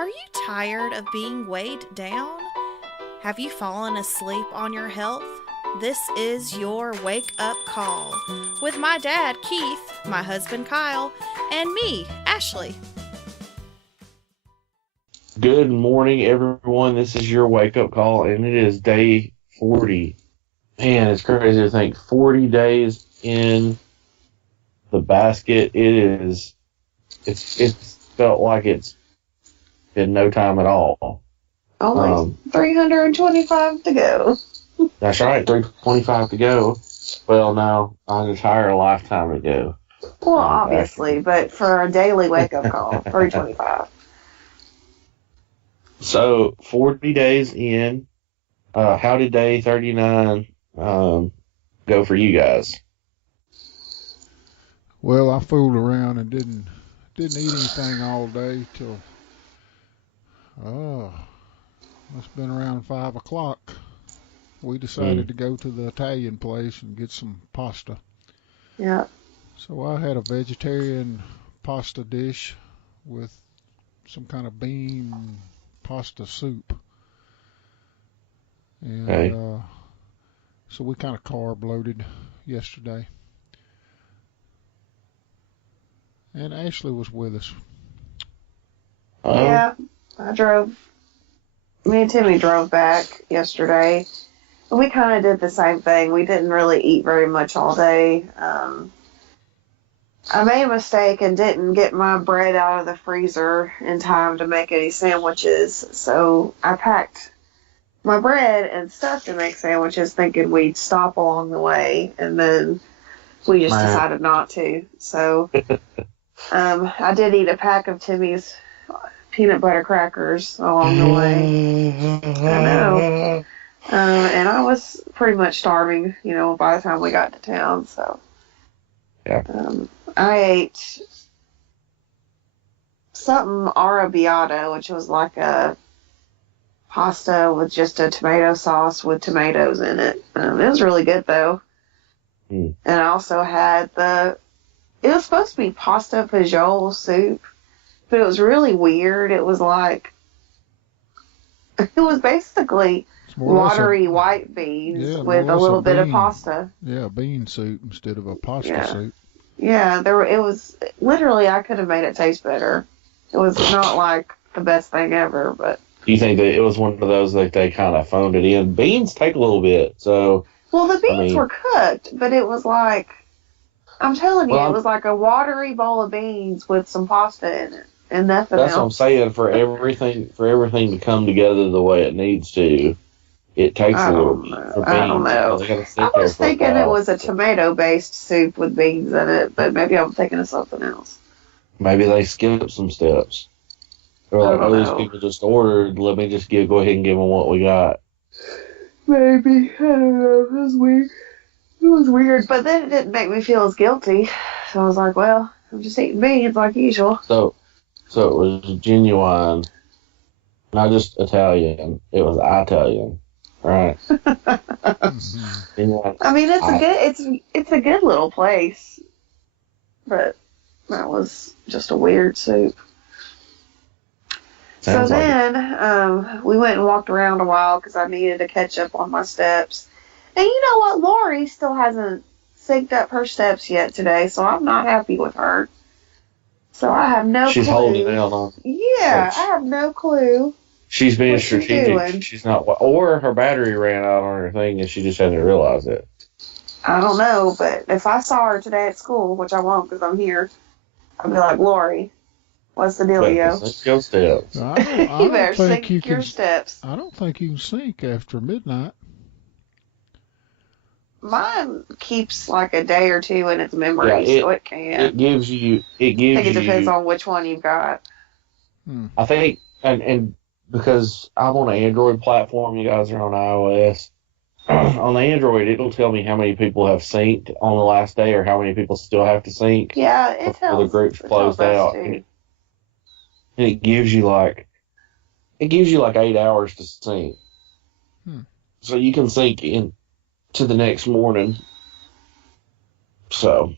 Are you tired of being weighed down? Have you fallen asleep on your health? This is your wake up call with my dad, Keith, my husband, Kyle, and me, Ashley. Good morning, everyone. This is your wake up call, and it is day 40. Man, it's crazy to think 40 days in the basket. It's felt like it's been no time at all. Only 325 to go. That's right, 325 to go. Well, no, an entire lifetime to go. Well, obviously, but for a daily wake up call, 325. So 40 days in. How did day 39 go for you guys? Well, I fooled around and didn't eat anything all day till it's been around 5 o'clock. We decided to go to the Italian place and get some pasta. Yeah. So I had a vegetarian pasta dish with some kind of bean pasta soup. And Okay. so we kind of carb loaded yesterday. And Ashley was with us. Yeah. Me and Timmy drove back yesterday. We kind of did the same thing. We didn't really eat very much all day. I made a mistake and didn't get my bread out of the freezer in time to make any sandwiches. So I packed my bread and stuff to make sandwiches thinking we'd stop along the way. And then we just decided not to. So I did eat a pack of Timmy's peanut butter crackers along the way. I know. And I was pretty much starving, by the time we got to town. So Yeah. I ate something arrabbiata, which was like a pasta with just a tomato sauce with tomatoes in it. It was really good, though. And I also had it was supposed to be pasta fagioli soup, but it was really weird. It was basically watery white beans with a little bit of pasta. Yeah, bean soup instead of a pasta soup. Yeah, it was literally, I could have made it taste better. It was not like the best thing ever, but. Do you think that it was one of those that they kind of phoned it in? Beans take a little bit, so. Well, the beans were cooked, but it was like, I'm telling you, it was like a watery bowl of beans with some pasta in it and nothing else. That's what I'm saying. For everything to come together the way it needs to, it takes a little bit. I don't know. I was thinking it was a tomato-based soup with beans in it, but maybe I'm thinking of something else. Maybe they skipped some steps. They're like, these people just ordered. Let me just go ahead and give them what we got. Maybe. I don't know. It was weird. It was weird, but then it didn't make me feel as guilty. So I was like, well, I'm just eating beans like usual. So it was genuine, not just Italian. It was Italian, right? I mean, it's a good little place, but that was just a weird soup. So then we went and walked around a while because I needed to catch up on my steps. And you know what? Lori still hasn't synced up her steps yet today, so I'm not happy with her. So I have no clue. She's holding out on. Yeah, I have no clue. She's being strategic. She's not, or her battery ran out on her thing and she just hasn't realized it. I don't know, but if I saw her today at school, which I won't because I'm here, I'd be like, Lori, what's the dealio? Sync your steps. You better sync your steps. I don't think you can sync after midnight. Mine keeps like a day or two in its memory, so it can. It gives you. I think it depends on which one you've got. I think, and because I'm on an Android platform, you guys are on iOS. On the Android, it'll tell me how many people have synced on the last day, or how many people still have to sync. Yeah, it tells. Before the group's closed out, and it gives you like 8 hours to sync. So you can sync in to the next morning. So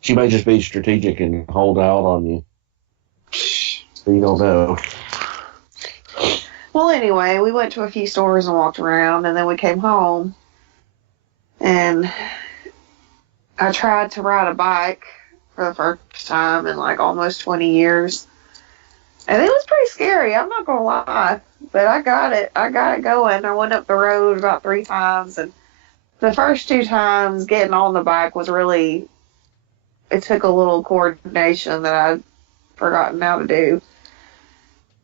she may just be strategic and hold out on you. So you don't know. Well, anyway, we went to a few stores and walked around, and then we came home, and I tried to ride a bike for the first time in like almost 20 years. And it was pretty scary, I'm not going to lie. But I got it. I got it going. I went up the road about 3 times, and the first 2 times getting on the bike was really, it took a little coordination that I'd forgotten how to do.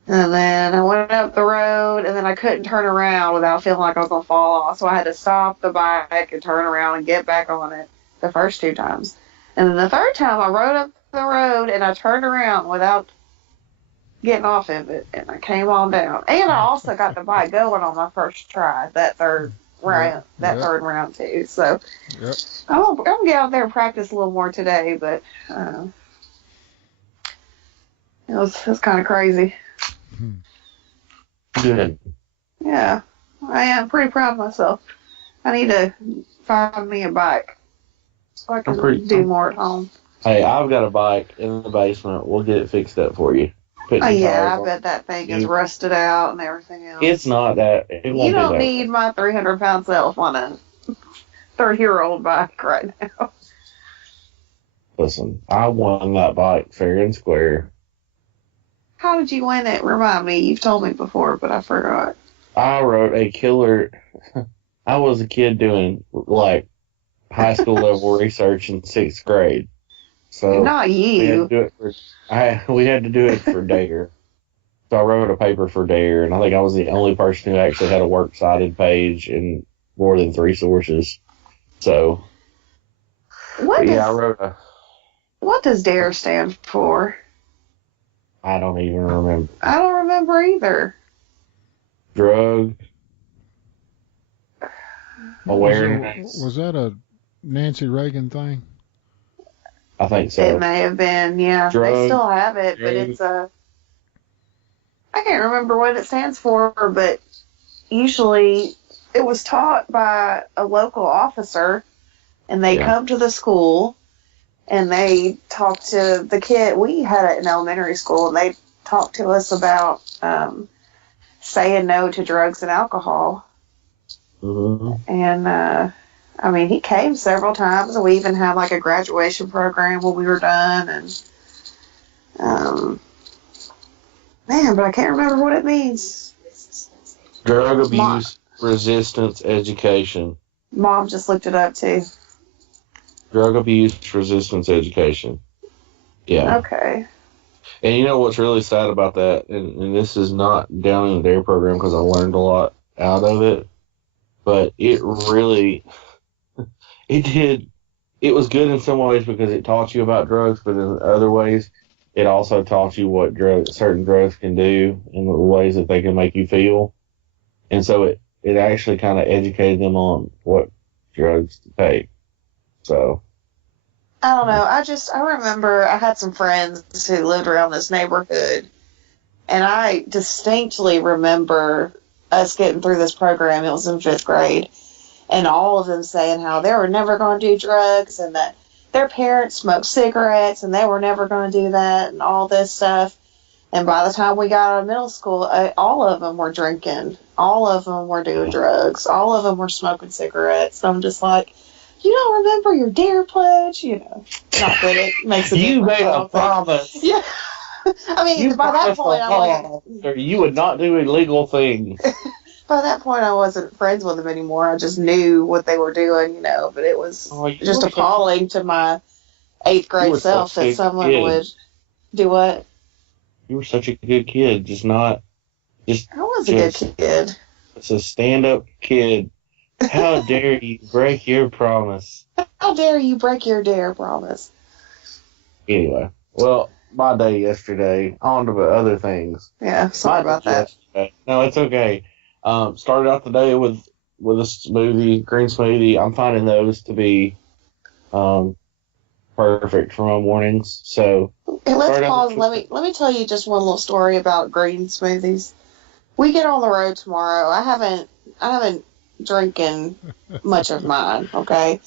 And then I went up the road, and then I couldn't turn around without feeling like I was going to fall off. So I had to stop the bike and turn around and get back on it the first 2 times. And then the third time I rode up the road, and I turned around without getting off of it, and I came on down. And I also got the bike going on my first try, that third round, third round too. So I'm gonna get out there and practice a little more today, but it was kind of crazy. Good. Yeah, I am pretty proud of myself. I need to find me a bike so I can do more at home. Hey, I've got a bike in the basement. We'll get it fixed up for you. Oh, yeah, I bet that thing is rusted out and everything else. It's not that. It won't you don't be that need my 300-pound self on a 30-year-old bike right now. Listen, I won that bike fair and square. How did you win it? Remind me. You've told me before, but I forgot. I wrote a killer. I was a kid doing, like, high school level research in 6th grade. So not you. We had to do it for Dare. So I wrote a paper for Dare, and I think I was the only person who actually had a works cited page and more than 3 sources. So, what does Dare stand for? I don't even remember. I don't remember either. Drug awareness. Was that a Nancy Reagan thing? I think so. It may have been, yeah. They still have it, but it's I can't remember what it stands for, but usually it was taught by a local officer, and they come to the school, and they talk to the kid. We had it in elementary school, and they talked to us about saying no to drugs and alcohol. Mm-hmm. And I mean, he came several times, and we even had like a graduation program when we were done. And man, but I can't remember what it means. Drug abuse resistance education. Mom just looked it up too. Drug abuse resistance education. Yeah. Okay. And you know what's really sad about that, and this is not down in the Dare program because I learned a lot out of it, but it really, it was good in some ways because it taught you about drugs, but in other ways, it also taught you what certain drugs can do and the ways that they can make you feel. And so it actually kind of educated them on what drugs to take. So. I don't know. I remember I had some friends who lived around this neighborhood, and I distinctly remember us getting through this program. It was in 5th grade, and all of them saying how they were never going to do drugs and that their parents smoked cigarettes and they were never going to do that and all this stuff. And by the time we got out of middle school, all of them were drinking. All of them were doing drugs. All of them were smoking cigarettes. I'm just like, you don't remember your Dare pledge? You know, not that it makes a difference. You made a promise. Yeah. I mean, by that point, I wasn't. You would not do illegal things. By that point, I wasn't friends with them anymore. I just knew what they were doing, you know, but it was just appalling to my 8th grade self that someone would do what? You were such a good kid, I was a good kid. It's a stand-up kid. How dare you break your promise? How dare you break your Dare promise? Anyway, well, my day yesterday, on to other things. Yeah, sorry about that. No, it's okay. Started out the day with a smoothie, green smoothie. I'm finding those to be perfect for my mornings. So hey, let's pause. Let me tell you just one little story about green smoothies. We get on the road tomorrow. I haven't drinking much of mine, okay?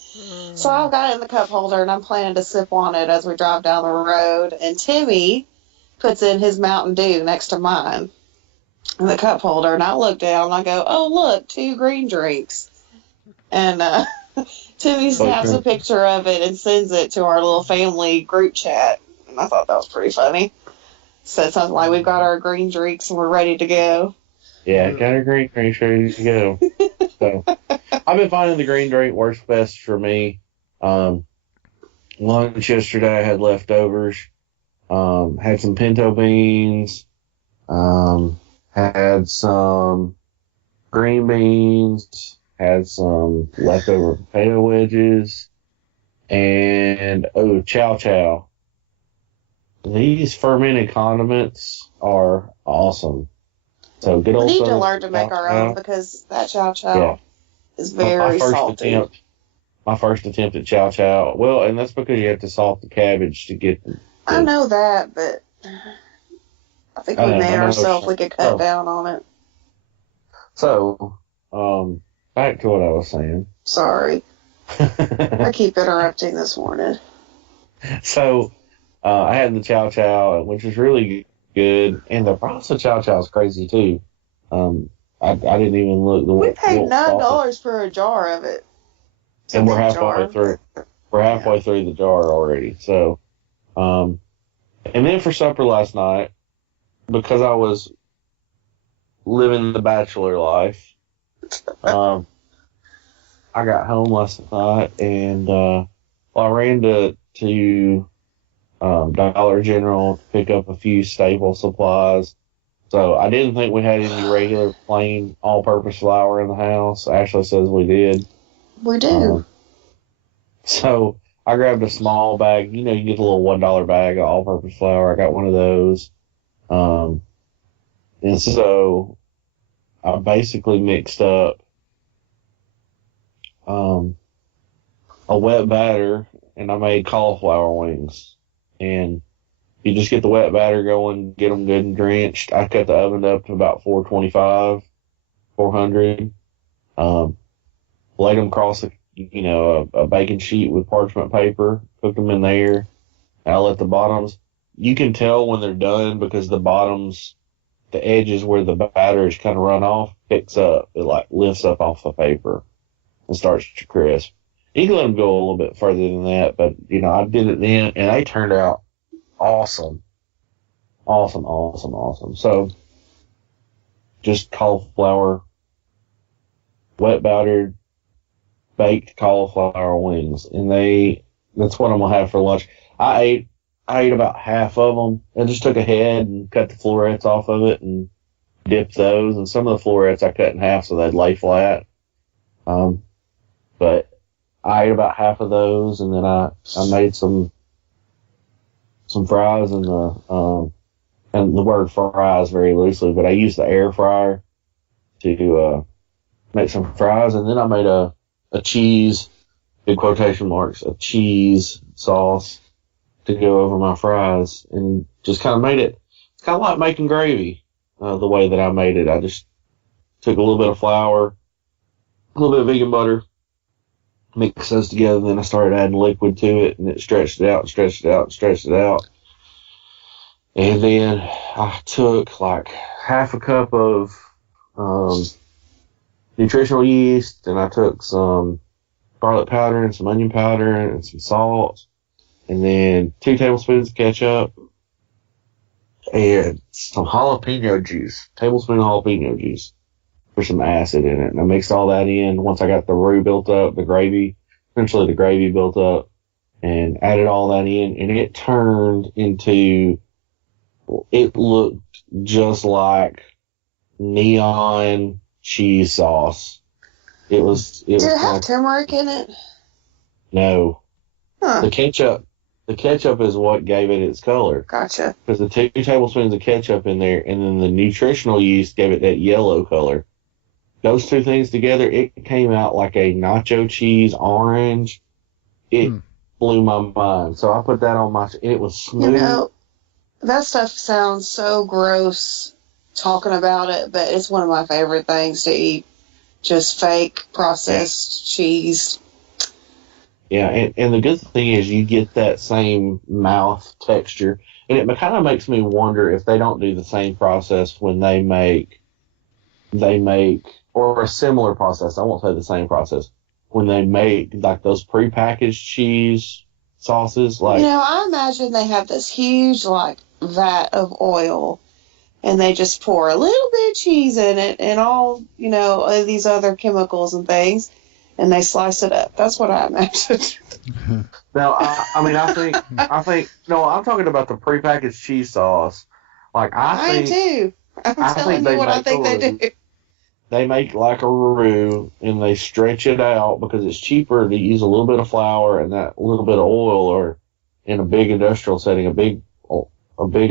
So I've got it in the cup holder, and I'm planning to sip on it as we drive down the road. And Timmy puts in his Mountain Dew next to mine in the cup holder, and I look down and I go, oh, look, 2 green drinks. And Timmy snaps a picture of it and sends it to our little family group chat. And I thought that was pretty funny. Said something like, we've got our green drinks and we're ready to go. Yeah, got our green drinks ready to go. So I've been finding the green drink works best for me. Lunch yesterday I had leftovers. Had some pinto beans. Had some green beans. Had some leftover potato wedges. And, chow chow. These fermented condiments are awesome. So good old. We need to learn to make our own because that chow chow is very salty. My first attempt at chow chow. Well, and that's because you have to salt the cabbage to get them. I know that, but I think we made ourselves. We could cut down on it. So, back to what I was saying. Sorry. I keep interrupting this morning. So, I had the chow chow, which was really good, and the price of chow chow is crazy too. I didn't even look. We paid $9 for a jar of it, and we're halfway through. We're halfway through the jar already. So, and then for supper last night, because I was living the bachelor life, I got home last night and I ran to Dollar General to pick up a few staple supplies. So I didn't think we had any regular plain all-purpose flour in the house. Ashley says we did. We do. So I grabbed a small bag. You know, you get a little $1 bag of all-purpose flour. I got one of those. And so I basically mixed up a wet batter, and I made cauliflower wings. And you just get the wet batter going, get them good and drenched. I cut the oven up to about 425, 400. Laid them across a baking sheet with parchment paper, cooked them in there. I let the bottoms, you can tell when they're done because the bottoms, the edges where the batter is kind of run off, picks up. It like lifts up off the paper and starts to crisp. You can let them go a little bit further than that, but I did it then, and they turned out awesome. Awesome. So, just cauliflower, wet battered, baked cauliflower wings, and that's what I'm gonna have for lunch. I ate about half of them. I just took a head and cut the florets off of it and dipped those, and some of the florets I cut in half so they'd lay flat. But I ate about half of those, and then I made some fries and the word fries very loosely, but I used the air fryer to make some fries, and then I made a cheese, big quotation marks, a cheese sauce to go over my fries, and just kind of made it. It's kind of like making gravy, the way that I made it. I just took a little bit of flour, a little bit of vegan butter, mixed those together, and then I started adding liquid to it, and it stretched it out. And then I took like half a cup of nutritional yeast, and I took some garlic powder and some onion powder and some salt, and then 2 tablespoons of ketchup and some tablespoon of jalapeno juice for some acid in it. And I mixed all that in once I got the roux built up, essentially the gravy built up, and added all that in, and it turned into, it looked just like neon cheese sauce. Did it have turmeric in it? No. Huh. The ketchup is what gave it its color. Gotcha. Because the 2 tablespoons of ketchup in there, and then the nutritional yeast gave it that yellow color. Those 2 things together, it came out like a nacho cheese orange. It blew my mind. So I put that on it was smooth. That stuff sounds so gross talking about it, but it's one of my favorite things to eat. Just fake processed cheese. Yeah, and the good thing is you get that same mouth texture. And it kind of makes me wonder if they don't do the same process when they make, or a similar process. I won't say the same process when they make like those prepackaged cheese sauces. Like, I imagine they have this huge like vat of oil, and they just pour a little bit of cheese in it, and all of these other chemicals and things, and they slice it up. That's what I imagine. now, I think, no, I'm talking about the prepackaged cheese sauce. Like, I am too. I'm I telling think you what I think they do. they make like a roux and they stretch it out because it's cheaper to use a little bit of flour and that little bit of oil, or in a big industrial setting, a big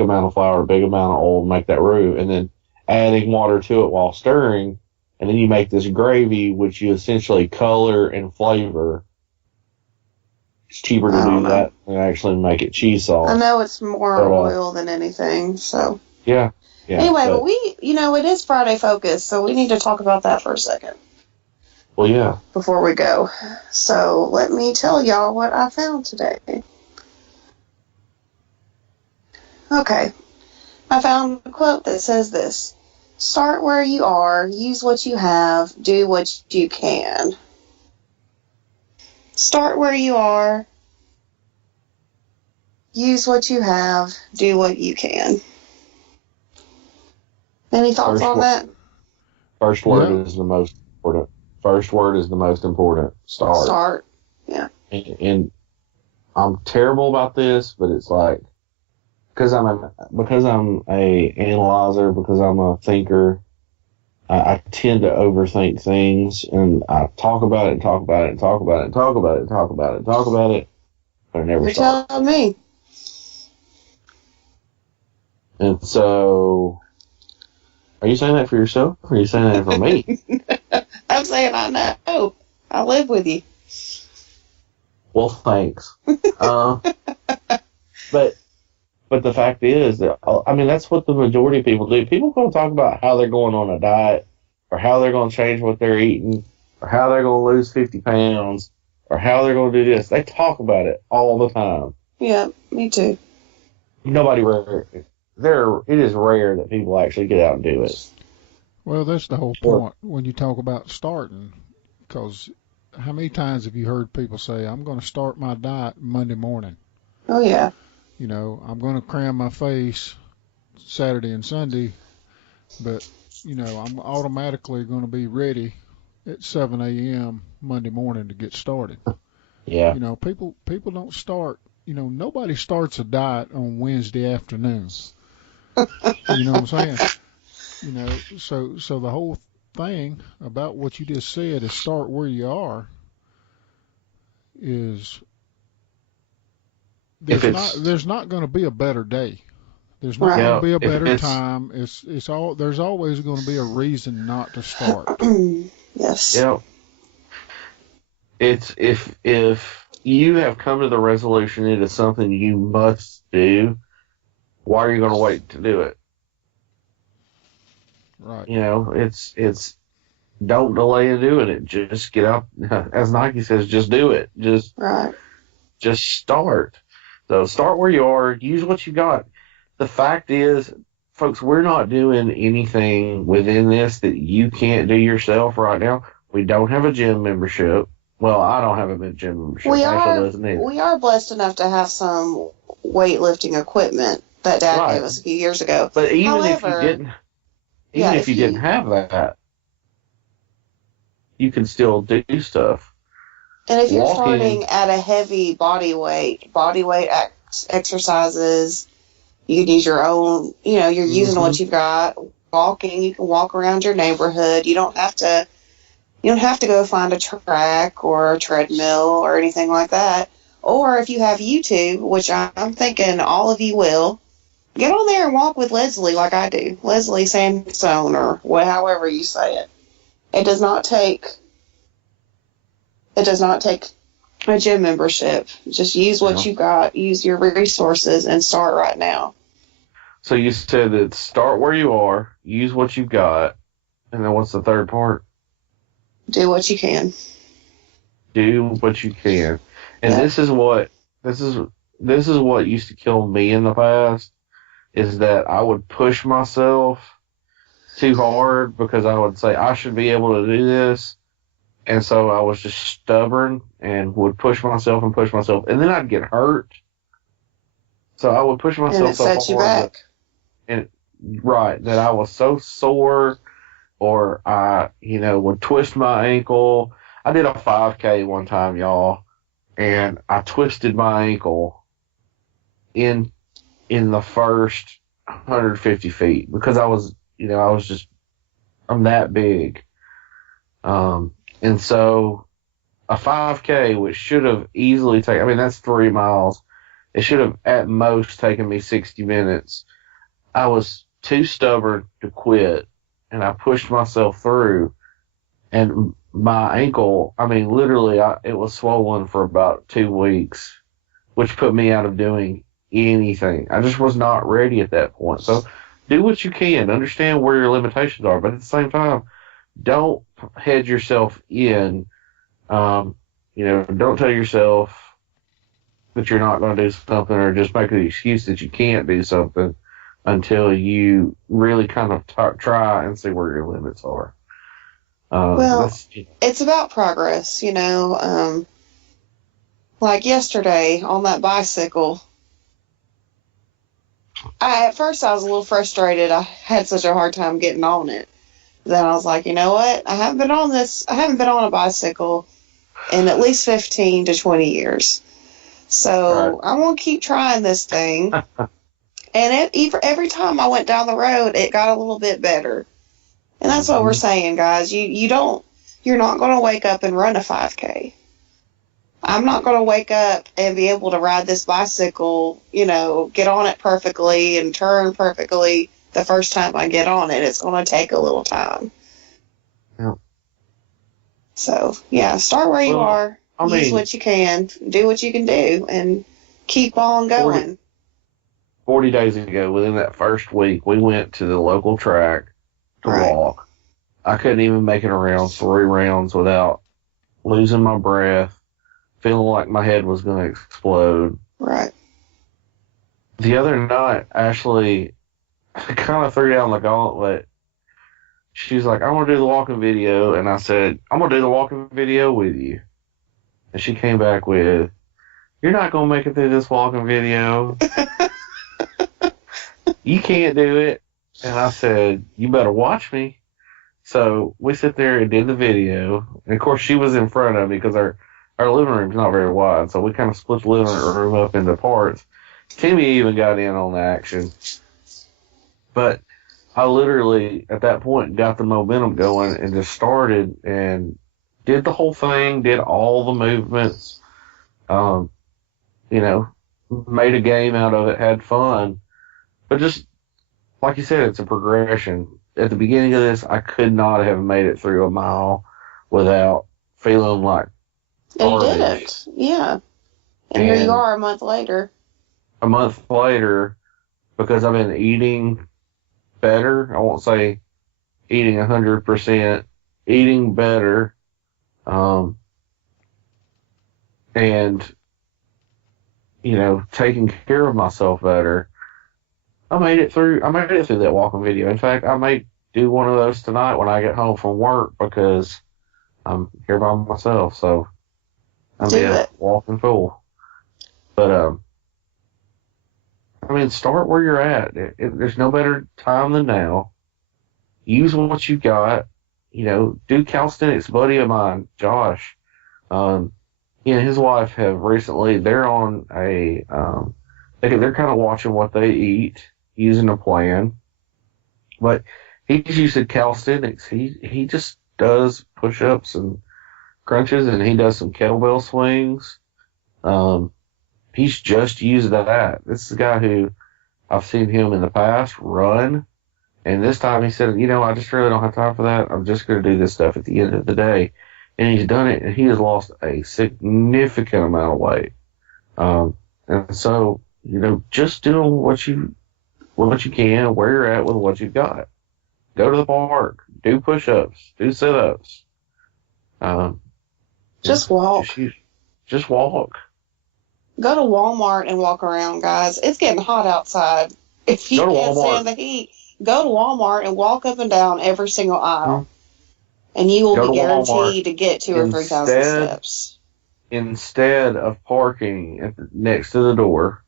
amount of flour, a big amount of oil, and make that roux, and then adding water to it while stirring, and then you make this gravy, which you essentially color and flavor. It's cheaper to I don't do know. that than actually make it cheese sauce. I know it's more But, oil than anything, so. Yeah. Anyway, but it is Friday Focus, so we need to talk about that for a second Well, yeah. before we go. So let me tell y'all what I found today. Okay. I found a quote that says this: "Start where you are, use what you have, do what you can." Start where you are, use what you have, do what you can. Any thoughts on that? First word is the most important. First word is the most important. Start. Yeah. And I'm terrible about this, but it's like, because I'm a analyzer, because I'm a thinker, I tend to overthink things, and I talk about it and talk about it and talk about it and talk about it and talk about it and talk about it, but I never You're start. telling me. And so, are you saying that for yourself, or are you saying that for me? I'm saying I know. I live with you. Well, thanks. But the fact is that, I mean, that's what the majority of people do. People going to talk about how they're going on a diet, or how they're going to change what they're eating, or how they're going to lose 50 pounds, or how they're going to do this. They talk about it all the time. Yeah, me too. It is rare that people actually get out and do it. Well, that's the whole point when you talk about starting, because how many times have you heard people say, I'm going to start my diet Monday morning? Oh, yeah. I'm going to cram my face Saturday and Sunday, but, I'm automatically going to be ready at 7 a.m. Monday morning to get started. Yeah. People don't start, nobody starts a diet on Wednesday afternoons. You know what I'm saying? So the whole thing about what you just said is start where you are is there's not going to be a better day. There's not going to be a better time. There's always going to be a reason not to start. Yes. Yeah. It's if you have come to the resolution it is something you must do, why are you going to wait to do it? Right. It's don't delay in doing it. Just get out. As Nike says, just do it. Just start. So start where you are. Use what you got. The fact is, folks, we're not doing anything within this that you can't do yourself right now. We don't have a gym membership. Well, I don't have a gym membership. We We are blessed enough to have some weightlifting equipment that Dad gave us a few years ago. But However, if you didn't have that, you can still do stuff. And if you're starting at a heavy body weight exercises, you can use your own, you're using what you've got. Walking, you can walk around your neighborhood. You don't have to go find a track or a treadmill or anything like that. Or if you have YouTube, which I'm thinking all of you will, get on there and walk with Leslie like I do. Leslie Sansone, or however you say it. It does not take a gym membership. Just use what you got, use your resources, and start right now. So you said that start where you are, use what you've got, and then what's the third part? Do what you can. Do what you can. And this is this is what used to kill me in the past, is that I would push myself too hard because I would say I should be able to do this. And so I was just stubborn and would push myself, and then I'd get hurt. So I would push And myself it so sets you hard back. that I was so sore, or I, would twist my ankle. I did a 5K one time, y'all, and I twisted my ankle in the first 150 feet because I'm that big. And so a 5K, which should have easily taken, I mean, that's 3 miles. It should have at most taken me 60 minutes. I was too stubborn to quit, and I pushed myself through, and my ankle, I mean, literally, it was swollen for about 2 weeks, which put me out of doing anything. I just was not ready at that point. So do what you can. Understand where your limitations are, but at the same time, don't head yourself in. Don't tell yourself that you're not going to do something, or just make an excuse that you can't do something until you really kind of try and see where your limits are. Well, it's about progress, like yesterday on that bicycle. At first I was a little frustrated. I had such a hard time getting on it. Then I was like, you know what? I haven't been on a bicycle in at least 15 to 20 years. So Right. I'm going to keep trying this thing. And every time I went down the road, it got a little bit better. And that's what we're saying, guys. You're not going to wake up and run a 5K. I'm not going to wake up and be able to ride this bicycle, get on it perfectly and turn perfectly the first time I get on it. It's going to take a little time. Yeah. So, yeah, start where you are. Use what you can. Do what you can do. And keep on going. 40 days ago, within that first week, we went to the local track to walk. I couldn't even make it around 3 rounds without losing my breath, feeling like my head was going to explode. Right. The other night, Ashley kind of threw down the gauntlet. She's like, I want to do the walking video. And I said, I'm going to do the walking video with you. And she came back with, you're not going to make it through this walking video. You can't do it. And I said, you better watch me. So we sit there and did the video. And of course, she was in front of me because our living room's not very wide. So we kind of split the living room up into parts. Timmy even got in on the action. But I literally, at that point, got the momentum going and just started and did the whole thing, did all the movements, made a game out of it, had fun. But just, like you said, it's a progression. At the beginning of this, I could not have made it through a mile without feeling like And you garbage. did it. Yeah. And here you are a month later. A month later, because I've been eating better, I won't say eating 100%, eating better, and, taking care of myself better. I made it through that walking video. In fact, I may do one of those tonight when I get home from work because I'm here by myself, so I'm a walking fool. But, start where you're at. There's no better time than now. Use what you got. Do calisthenics. A buddy of mine, Josh, his wife have recently, they're on they're kind of watching what they eat, using a plan. But he's using calisthenics. He just does push-ups and crunches, and he does some kettlebell swings. He's just used that. This is a guy who I've seen him in the past run, and this time he said, I just really don't have time for that. I'm just going to do this stuff at the end of the day. And he's done it, and he has lost a significant amount of weight. And so, just doing what you can, where you're at with what you've got. Go to the park, do push-ups, do sit-ups. Just walk. Just walk. Go to Walmart and walk around, guys. It's getting hot outside. If you Go to can't Walmart. stand the heat, go to Walmart and walk up and down every single aisle. And you will Go be to Walmart guaranteed to get 2,000 or 3,000 steps. Instead of parking next to the door,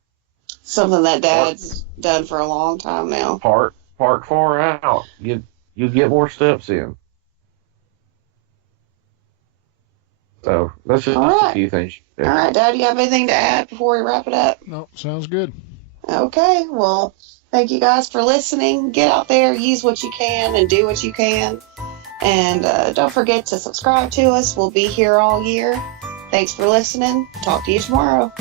Something that Dad's done for a long time now. park far out. You get more steps in. So that's just a few things. All right, Dad, do you have anything to add before we wrap it up? No, sounds good. Okay, well, thank you guys for listening. Get out there, use what you can, and do what you can. And don't forget to subscribe to us. We'll be here all year. Thanks for listening. Talk to you tomorrow.